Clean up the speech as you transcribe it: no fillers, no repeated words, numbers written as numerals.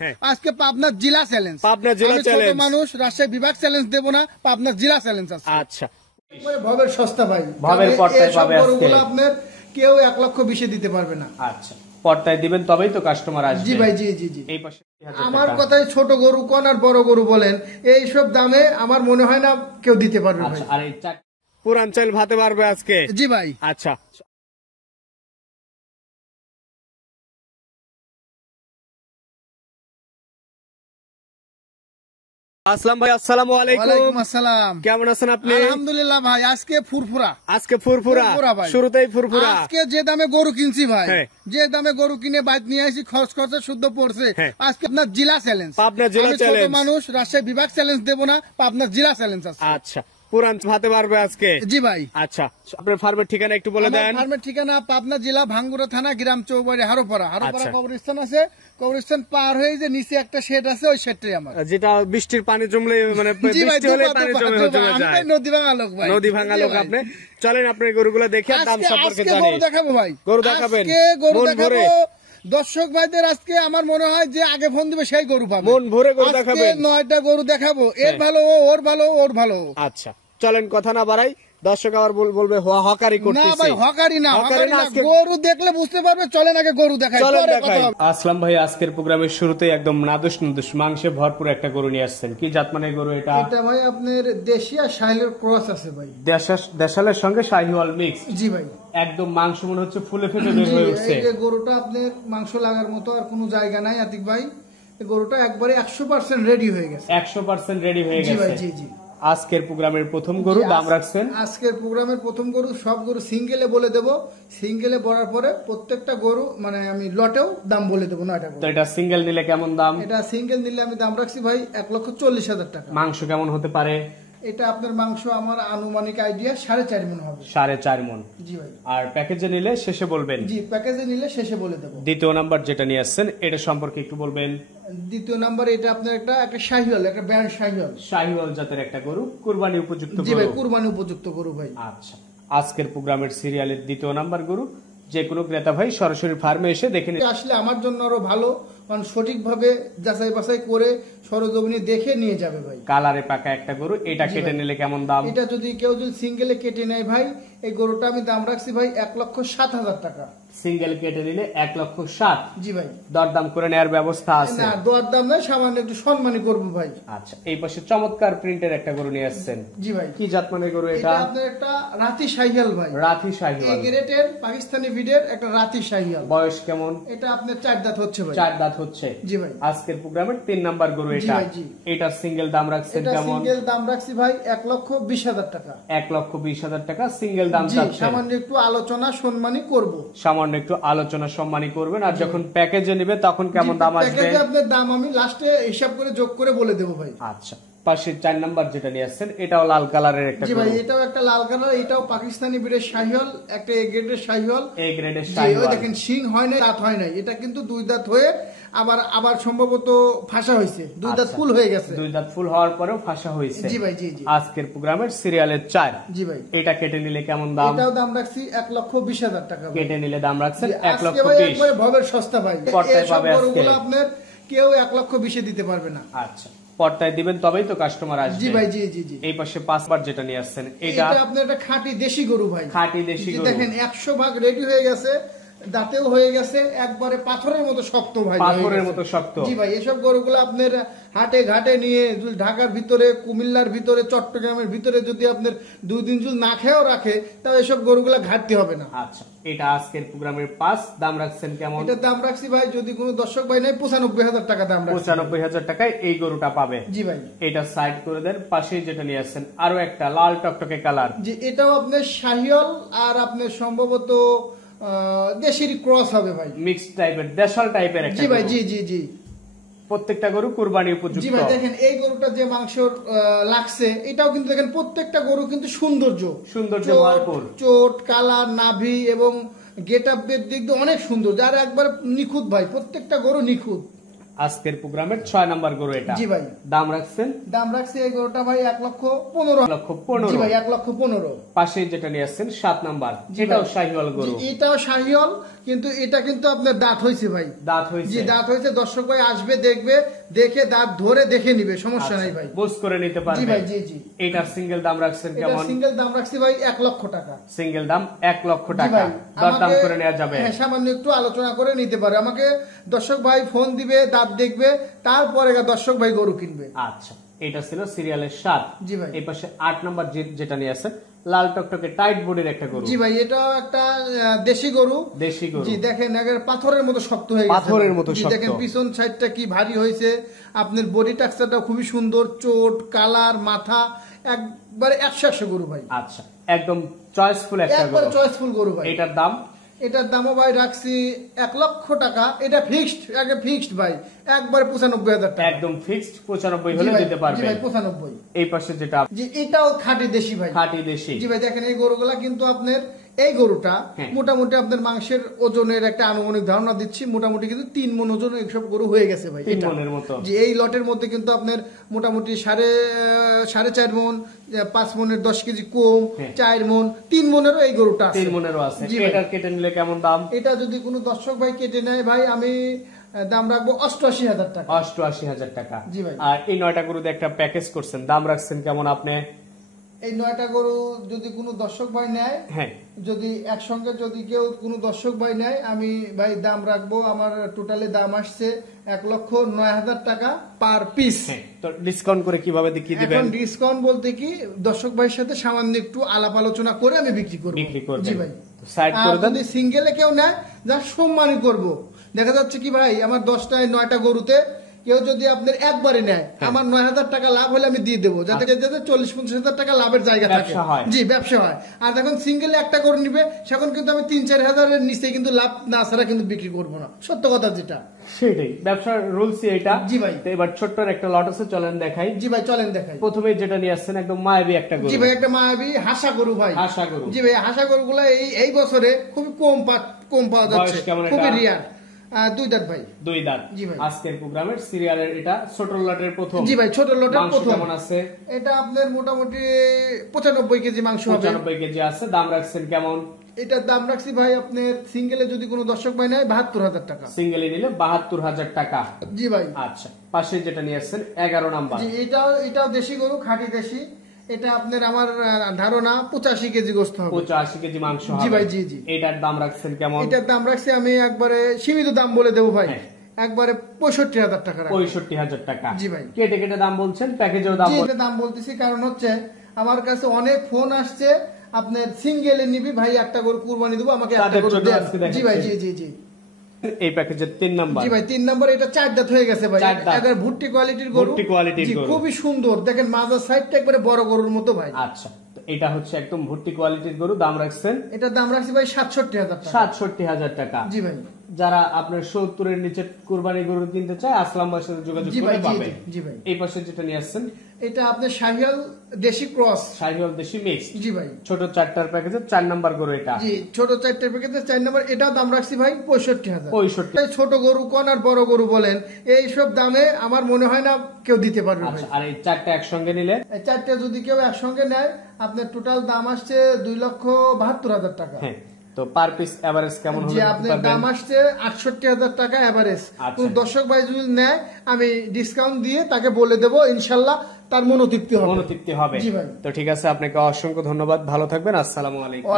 হ্যাঁ। আজকে পাবনার জেলা চ্যালেঞ্জ। পাবনার জেলা আমি ছোট চ্যালেঞ্জ। মানুষ, রাজশাহী বিভাগ চ্যালেঞ্জ দেব না, পাবনার জেলা চ্যালেঞ্জ আছে। আচ্ছা, একবারে ভবের সস্তা ভাই। ভবের পর্দায় এসব পাবে আজকে। গরুগুলো আপনার কেউ 1,20,000 দিতে পারবে না। আচ্ছা, পর্দায় দিবেন তবেই তো কাস্টমার আসবে। জি ভাই, জি জি জি। এই পাশে 3000 আমার টাকা। কথাই ছোট গরু কোন আর বড় গরু বলেন, এইসব দামে আমার মনে হয় না কেউ দিতে পারবে ভাই। আচ্ছা, আর এই পুরান চাল ভাতে পারবে আজকে। জি ভাই। আচ্ছা, আসলাম ভাই, আসসালামু আলাইকুম। ওয়ালাইকুম আসসালাম। কেমন আছেন আপনি? আলহামদুলিল্লাহ ভাই, আজকে ফুরফুরা। আজকে ফুরফুরা ভাই। শুরুতেই ফুরফুরা। আজকে যে দামে গরু কিনছি ভাই, হ্যাঁ। যে দামে গরু কিনে বাইক নিয়ে আসি, খরচ খরচা শুদ্ধ পড়ছে। হ্যাঁ। আজকে আপনার জেলা চ্যালেঞ্জ। পাবনার জেলা আমি ছোট চ্যালেঞ্জ। মানুষ, রাজশাহী বিভাগ চ্যালেঞ্জ দেব না, পাবনার জেলা চ্যালেঞ্জ আছে। আচ্ছা, পুরান ভাতে পারবে আজকে। জি ভাই। আচ্ছা, আপনার ফার্মের ঠিকানা একটু বলে আমার দেন। ফার্মের ঠিকানা পাবনা জেলা ভাঙ্গুরা থানা, গ্রাম চৌবাড়ি, হারোপাড়া। হারোপাড়া আচ্ছা। কবরস্থান আছে, কবরস্থান পার হয়ে যে নিচে একটা শেড আছে, ওই শেডটাই আমার। যেটা বৃষ্টির পানি জমলে মানে জি ভাই, বৃষ্টি হলে দুপা, পানি দুপা, জমে দুপা। জমে আমি যায়। ভাই নদী ভাঙা লোক ভাই। নদী ভাঙা জি লোক ভাই। আপনি। চলেন আপনার গরুগুলো দেখে দাম সম্পর্কে আজকে জানি। গরু দেখাবো ভাই, গরু দেখাবেন আজকে গরু মন দেখাবো। ভরে। দর্শক ভাইদের আজকে আমার মনে হয় যে আগে ফোন দিবে সেই গরু পাবে। মন ভরে গরু আজকে দেখাবেন। 9টা গরু দেখাবো, এর হ্যাঁ। ভালো ও, ওর ভালো ও, ওর ভালো ও। আচ্ছা, চলেন কথা না বাড়াই, দর্শক আবার বলবে হকারি না করতেছে। ভাই, হকারি না, হকারি হকারি না, না। আজকে গরু দেখলে বুঝতে পারবে। চলেন আগে গরু দেখাই, চলেন পরে দেখাই। কথা হবে। আসলাম ভাই, আজকের প্রোগ্রামের শুরুতেই একদম নাদুস নুদুস মাংসে ভরপুর একটা গরু নিয়ে আসছেন। কি জাতমানের গরু এটা? এটা ভাই আপনার দেশি আর শাহিলের ক্রস আছে ভাই। দেশালের সঙ্গে শাহিওয়াল মিক্স। জি ভাই। একদম মাংস মনে হচ্ছে ফুলে ফেটে বের জি, হয়ে উঠছে। এই যে গরুটা আপনার মাংস লাগার মতো আর কোনো জায়গা নাই আতিক ভাই। এই গরুটা একবারে 100% রেডি হয়ে গেছে। 100% রেডি হয়ে জি ভাই, গেছে। জি জি। আজকের প্রোগ্রামের প্রথম গরু দাম রাখছেন? আজকের প্রোগ্রামের প্রথম গরু, সব গরু সিঙ্গেলে বলে দেবো। সিঙ্গেলে বলার পরে প্রত্যেকটা গরু মানে আমি লটেও দাম বলে দেবো। 9টা তো গরু। এটা সিঙ্গেল নিলে কেমন দাম? এটা সিঙ্গেল নিলে আমি দাম রাখছি ভাই 1,40,000 টাকা। মাংস কেমন হতে পারে? এটা আপনার মাংস আমার আনুমানিক আইডিয়া 4.5 মণ হবে। 4.5 মণ। জি ভাই। আর প্যাকেজে নিলে শেষে বলবেন। জি, প্যাকেজে নিলে শেষে বলে দেবো। দ্বিতীয় নাম্বার যেটা নিয়ে আসছেন এটা সম্পর্কে একটু বলবেন। দ্বিতীয় নাম্বার এটা আপনার একটা শাহিওয়াল, একটা ব্র্যান্ড শাহিওয়াল। শাহিওয়াল জাতের একটা গরু, কুরবানি উপযুক্ত জি ভাই, গরু। কুরবানি উপযুক্ত গরু ভাই। আচ্ছা, আজকের প্রোগ্রামের সিরিয়ালের দ্বিতীয় নাম্বার গরু যে কোনো ক্রেতা ভাই সরাসরি ফার্মে এসে দেখে নিন। আসলে আমার জন্য আরো ভালো, কারণ সঠিকভাবে যাচাই বাছাই করে সরজমিনে দেখে নিয়ে যাবে ভাই। কালারে পাকা একটা গরু, এটা জি কেটে ভাই। নিলে কেমন দাম? এটা যদি কেউ সিঙ্গেলে কেটে নেয় ভাই, এই গরুটা আমি দাম রাখছি ভাই 1,07,000 টাকা। সিঙ্গেল কেটে নিলে 1,07,000। জি ভাই। দরদাম করে নেওয়ার ব্যবস্থা আছে? না, দর দাম নয়, সামান্য একটু সম্মানী করবো ভাই। আচ্ছা, এই পাশে চমৎকার প্রিন্টের একটা গরু নিয়ে আসছেন। জি ভাই। কি জাতমানের গরু এটা? এটা আপনার একটা রাতি শাহিয়াল ভাই। রাথি এই শাহিওয়াল। গ্রেটের পাকিস্তানি ভিডের একটা রাতি শাহিয়াল। বয়স কেমন? এটা আপনার 4 দাঁত হচ্ছে ভাই। 4 দাঁত হচ্ছে। জি ভাই। আজকের প্রোগ্রামের 3 নাম্বার গরু জি এটা। ভাই, জি। এটা সিঙ্গেল দাম রাখছেন এটা কেমন? সিঙ্গেল দাম রাখছি ভাই 1,20,000 টাকা। 1,20,000 টাকা সিঙ্গেল দাম জি, চাচ্ছেন। সামান্য একটু আলোচনা সম্মানী করব। সামান্য একটু আলোচনা সম্মানী করবেন। আর যখন প্যাকেজে নিবে তখন কেমন দাম আসবে? প্যাকেজে আপনার দাম আমি লাস্টে হিসাব করে যোগ করে বলে দেবো ভাই। আচ্ছা, পাশে 4 নাম্বার যেটা নিয়ে আসছেন এটাও লাল কালারের একটা জি ভাই, গরু। এটাও একটা লাল কালার, এটাও পাকিস্তানি ব্রিডের শাহিওয়াল, একটা এ গ্রেডের শাহিওয়াল। এই গ্রেডের জি, ওই শাহিওয়াল। দেখেন শিং হয় নাই, দাঁত হয় নাই। এটা কিন্তু 2 দাঁত হয়ে আবার সম্ভবত ফাঁসা হয়েছে, 2 দাঁত আচ্ছা, ফুল হয়ে গেছে। 2 দাঁত ফুল হওয়ার পরেও ফাঁসা হয়েছে। জি ভাই, জি জি। আজকের প্রোগ্রামের সিরিয়ালের 4। জি ভাই। এটা কেটে নিলে কেমন দাম? এটাও দাম রাখছি 1,20,000 টাকা ভাই। কেটে নিলে দাম রাখছেন জি, আজকে ভাই 1,20,000। একবারে ভবের সস্তা ভাই। পর্দায় এসব পাবে আজকে। গরুগুলো আপনার কেউ 1,20,000 দিতে পারবে না। আচ্ছা, পর্দায় দিবেন তবেই তো কাস্টমার আসবে। জি ভাই, জি জি জি। এই পাশে 5 বার যেটা নিয়ে আসছেন এটা এটা আপনার একটা খাঁটি দেশি গরু ভাই। খাঁটি দেশি জি, গরু। দেখেন 100 ভাগ রেডি হয়ে গেছে, দাঁতেও হয়ে গেছে, একবারে পাথরের মতো শক্ত ভাই। পাথরের হয়ে গেছে। মতো শক্ত। জি ভাই, এসব গরুগুলো আপনার হাটে ঘাটে নিয়ে ঢাকার ভিতরে, কুমিল্লার ভিতরে, চট্টগ্রামের ভিতরে যদি আপনার 2 দিন চুল না খেয়েও রাখে, তাহলে এসব গরুগুলো ঘাটতি হবে না। আচ্ছা, এটা আজকের প্রোগ্রামের 5 দাম রাখছেন কেমন? এটার দাম রাখছি ভাই, যদি কোনো দর্শক ভাই নাই, 95,000 টাকা দাম রাখছি। 95,000 টাকায় এই গরুটা পাবে। জি ভাই। এটা সাইড করে দেন। পাশে যেটা নিয়ে আসছেন আরো একটা লাল টকটকে কালার। যে এটাও আপনার শাহিওয়াল আর আপনার সম্ভবত দেশেরই ক্রস হবে ভাই। মিক্স টাইপের, দেশাল টাইপের একটা জি ভাই, গরু। জি জি জি। প্রত্যেকটা গরু কুরবানি জি উপযুক্ত। ভাই, দেখেন এই গরুটা যে মাংসর লাগছে, এটাও কিন্তু দেখেন প্রত্যেকটা গরু কিন্তু সৌন্দর্য ভরপুর। চোট, কালার, নাভি এবং গেট আপের দিক দিয়ে অনেক সুন্দর, যার একবার নিখুঁত ভাই, প্রত্যেকটা গরু নিখুঁত। আজকের প্রোগ্রামের 6 নাম্বার গরু এটা। জি ভাই। দাম রাখছেন? দাম রাখছি এই গরুটা ভাই 1,15,000। 1,15,000। জি ভাই 1,15,000। পাশে যেটা নিয়ে আসছেন 7 নাম্বার, জি এটাও ভাই। শাহিওয়াল গরু। জি, এটাও শাহিওয়াল, কিন্তু এটা কিন্তু আপনার দাঁত হয়েছে ভাই। দাঁত হয়েছে? জি দাঁত হয়েছে। দর্শক ভাই আসবে, দেখবে, দেখে দাঁত ধরে দেখে নিবে, সমস্যা নাই ভাই। বুঝ করে নিতে পারবে। জি ভাই। জি জি। এটার সিঙ্গেল দাম রাখছেন এটা কেমন? সিঙ্গেল দাম রাখছি ভাই 1 লক্ষ টাকা। সিঙ্গেল দাম 1 লক্ষ জি টাকা। ভাই। দরদাম করে নেওয়া যাবে? হ্যাঁ, সামান্য একটু আলোচনা করে নিতে পারে। আমাকে দর্শক ভাই ফোন দিবে, দাঁত দেখবে, তারপরে দর্শক ভাই গরু কিনবে। আচ্ছা, এটা ছিল সিরিয়ালের 7। জি ভাই। এই পাশে 8 নাম্বার যেটা নিয়ে আছে, লাল টকটকে টাইট বডির একটা গরু। জি ভাই, এটাও একটা দেশি গরু। দেশি গরু। জি দেখেন, একেবারে পাথরের মতো শক্ত হয়ে গেছে। পাথরের মতো জি শক্ত। দেখেন পিছন সাইডটা কি ভারী হয়েছে। আপনার বডি টেক্সচারটা খুবই সুন্দর, চোট, কালার, মাথা একবারে 100 গরু ভাই। আচ্ছা, একদম চয়েসফুল একটা একবারে গরু। চয়েসফুল গরু ভাই। এটার দাম? এটার দামও ভাই রাখছি 1 লক্ষ টাকা। এটা ফিক্সড, আগে ফিক্সড ভাই, একবারে 95,000 টাকা। একদম ফিক্সড 95 জি হলে ভাই, দিতে জি পারবে। ভাই 95। এই পাশে যেটা, জি এটাও খাঁটি দেশি ভাই। খাঁটি দেশি। জি ভাই দেখেন, এই গরুগুলা কিন্তু আপনার, এই গরুটা হ্যাঁ। মোটামুটি আপনার মাংসের ওজনের একটা আনুমানিক ধারণা দিচ্ছি, মোটামুটি কিন্তু 3 মণ ওজন এইসব গরু হয়ে গেছে ভাই। 3 এটা। মণের মতো। জি এই লটের মধ্যে কিন্তু আপনার মোটামুটি 4.5 মণ, 5 মণের 10 কেজি কম, হ্যাঁ। 4 মণ, 3 মণেরও এই গরুটা আছে। 3 মণেরও আছে। জি ভাই। এটার কেটে নিলে কেমন দাম? এটা যদি কোনো দর্শক ভাই কেটে নেয় ভাই, আমি দাম রাখবো 88,000 টাকা। 88,000 টাকা। জি ভাই। আর এই 9টা গরুতে একটা প্যাকেজ করছেন, দাম রাখছেন কেমন আপনি? এই 9টা গরু যদি কোনো দর্শক ভাই নেয়, হ্যাঁ, যদি একসঙ্গে যদি কেউ কোনো দর্শক ভাই নেয়, আমি ভাই দাম রাখবো, আমার টোটালি দাম আসছে 1,09,000 টাকা পার পিস। হ্যাঁ। তো ডিসকাউন্ট করে কিভাবে কি দিবেন? এখন ডিসকাউন্ট বলতে কি, দর্শক ভাইয়ের সাথে সামান্য একটু আলাপ আলোচনা করে আমি বিক্রি করবো। বিক্রি করবেন। জি ভাই। সাইড আর করে দেন। যদি সিঙ্গেলে কেউ নেয়, যা সম্মানই করবো। দেখা যাচ্ছে কি ভাই, আমার 10টায় 9টা গরুতে কেউ যদি আপনার একবারে নেয়, আমার 9,000 টাকা লাভ হলে আমি দিয়ে দেবো, যাতে 40-50,000 টাকা লাভের জায়গা থাকে। ব্যবসা হয়। জি ব্যবসা হয়। আর যখন সিঙ্গেলে একটা গরু নিবে, সেখন কিন্তু আমি 3-4 হাজারের নিচে কিন্তু লাভ না ছাড়া কিন্তু বিক্রি করবো না, সত্য কথা যেটা। সেটাই ব্যবসার রুলস এটা। জি ভাই। তো এবার ছোট্ট একটা লট আছে, চলেন দেখাই। জি ভাই চলেন দেখাই। প্রথমে যেটা নিয়ে আসছেন একদম মায়াবী একটা গরু। জি ভাই, একটা মায়াবী হাসা গরু ভাই। হাসা গরু। জি ভাই, হাসা গরুগুলা এই বছরে খুবই কম পাওয়া যাচ্ছে, বয়স কেমন এটা? খুবই রিয়ার। 2 দাঁত ভাই। 2 দাঁত। জি ভাই। আজকের প্রোগ্রামের সিরিয়ালের এটা ছোট লটের প্রথম। জি ভাই, ছোট লটের মাংস প্রথম। কেমন আছে? এটা আপনার মোটামুটি 95 কেজি মাংস হবে। 95 কেজি আছে। দাম রাখছেন কেমন? এটার দাম রাখছি ভাই আপনার সিঙ্গেলে যদি কোনো দর্শক ভাই নেয় 72,000 টাকা। সিঙ্গেলে নিলে 72,000 টাকা। জি ভাই। আচ্ছা, পাশে যেটা নিয়ে আসছেন 11 নাম্বার। জি এটাও দেশি গরু, খাঁটি দেশি। এটা আপনার আমার ধারণা 85 কেজি গোস্ত হবে। 85 কেজি মাংস হবে। জি ভাই। জি জি। এটার দাম রাখছেন কেমন? এটার দাম রাখছি আমি একবারে সীমিত দাম বলে দেবো ভাই, হ্যাঁ। একবারে 65,000 টাকা রাখবো। 65,000 টাকা। জি ভাই। কেটে কেটে দাম বলছেন, প্যাকেজেও দাম জি, বলছেন। এটা দাম বলতেছি কারণ হচ্ছে আমার কাছে অনেক ফোন আসছে, আপনার সিঙ্গেলে নিবি ভাই, একটা গরু কুরবানি দেবো, আমাকে একটা তাদের গরু জন্য দেন। আজকে জি দেখাচ্ছি। ভাই। জি জি জি। এই প্যাকেজের 3 নাম্বার। জি ভাই 3 নম্বর। এটা 4 দাঁত হয়ে গেছে ভাই, 4 দাঁত। একবার ভুট্টি কোয়ালিটির গরু। ভুট্টি কোয়ালিটির জি, গরু। খুবই সুন্দর। দেখেন মাজার সাইডটা একবারে বড় গরুর মতো ভাই। আচ্ছা, তো এটা হচ্ছে একদম ভুট্টি কোয়ালিটির গরু। দাম রাখছেন এটার দাম রাখছি ভাই 67,000 টাকা। 67,000 টাকা। জি ভাই। যারা আপনার 70-এর নিচে কুরবানি গরু কিনতে চায়, আসলাম ভাইয়ের সাথে যোগাযোগ জি করে ভাই। জি পাবে। জি। জি ভাই। এই পাশে যেটা নিয়ে আসছেন, এটা আপনার শাহিয়াল দেশি ক্রস। শাহিওয়াল দেশি মিক্স। জি ভাই। ছোট 4টার প্যাকেজের 4 নাম্বার গরু এটা। জি ছোট 4টে প্যাকেজে 4 নম্বর। এটাও দাম রাখছি ভাই 65,000। 65। এই ছোট গরু কোন আর বড় গরু বলেন, এই সব দামে আমার মনে হয় না কেউ দিতে পারবে ভাই। আচ্ছা, আর এই 4টা একসঙ্গে নিলে? এই 4টে যদি কেউ একসঙ্গে নেয়, আপনার টোটাল দাম আসছে 2,72,000 টাকা। হ্যাঁ। তো পার পিস এভারেজ কেমন জি হলে দিতে আপনার পারবেন? দাম আসছে 68,000 টাকা এভারেজ। আচ্ছা। কোন দর্শক ভাই যদি নেয়, আমি ডিসকাউন্ট দিয়ে তাকে বলে দেবো, ইনশাল্লাহ তার মনোতৃপ্তি হবে। মনোতৃপ্তি হবে। জি ভাই। তো ঠিক আছে, আপনাকে অসংখ্য ধন্যবাদ। ভালো থাকবেন। আসসালামু আলাইকুম।